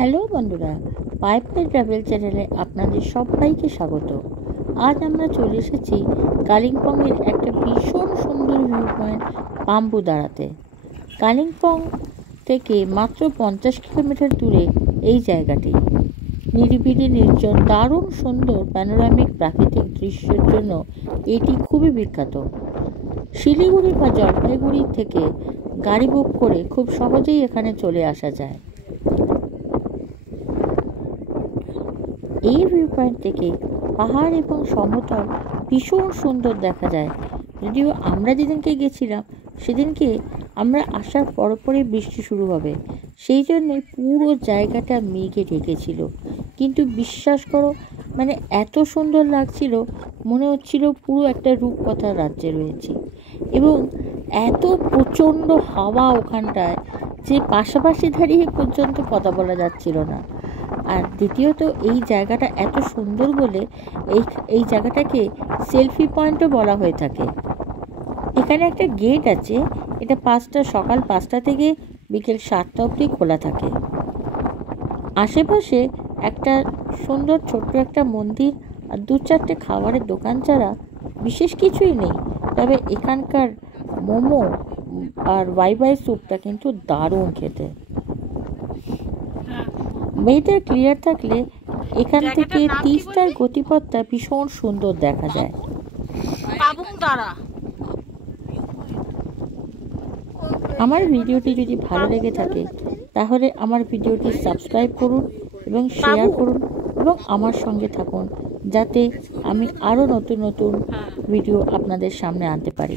Hello বন্ধুরা, pipeline travel চ্যানেলে আপনাদের সবাইকে স্বাগত। আজ আমরা চলে এসেছি কালিম্পংয়ের একটা ভীষণ সুন্দর ভিউ পয়েন্ট বাম্বুদারাতে। কালিম্পং থেকে মাত্র 50 কিলোমিটার দূরে এই জায়গাটি। নিরিবিলি নির্জন, দারুণ সুন্দর প্যানোরামিক প্রাকৃতিক দৃশ্যের জন্য এটি খুবই বিখ্যাত। শিলিগুড়ি বা জলপাইগুড়ি থেকে গাড়ি বুক করে খুব সহজেই এখানে চলে আসা যায়। এই ভিউ পয়েন্ট থেকে পাহাড় এবং সমতল ভীষণ সুন্দর দেখা যায়। যদিও আমরা যেদিনকে গেছিলাম সেদিনকে আমরা আসার পরপরই বৃষ্টি শুরু হবে, সেই জন্যে পুরো জায়গাটা মেঘে ঢেকেছিল। কিন্তু বিশ্বাস করো, এত সুন্দর লাগছিল, মনে হচ্ছিল পুরো একটা রূপকথার রাজ্যে রয়েছি। এবং এত প্রচণ্ড হাওয়া ওখানটায় যে পাশাপাশি দাঁড়িয়ে পর্যন্ত কথা বলা যাচ্ছিল না। আর দ্বিতীয়ত এই জায়গাটা এত সুন্দর বলে এই জায়গাটাকে সেলফি পয়েন্টও বলা হয়ে থাকে। এখানে একটা গেট আছে, এটা সকাল 5টা থেকে বিকেল 7টা অবধি খোলা থাকে। আশেপাশে একটা সুন্দর ছোট্ট একটা মন্দির আর 2-4টে খাবারের দোকান ছাড়া বিশেষ কিছুই নেই। তবে এখানকার মোমো আর ওয়াই স্যুপটা কিন্তু দারুণ খেতে। ওয়েদার ক্লিয়ার থাকলে এখান থেকে তিস্তার গতিপথটা ভীষণ সুন্দর দেখা যায়। আমার ভিডিওটি যদি ভালো লেগে থাকে তাহলে আমার ভিডিওটি সাবস্ক্রাইব করুন এবং শেয়ার করুন এবং আমার সঙ্গে থাকুন, যাতে আমি আরও নতুন নতুন ভিডিও আপনাদের সামনে আনতে পারি।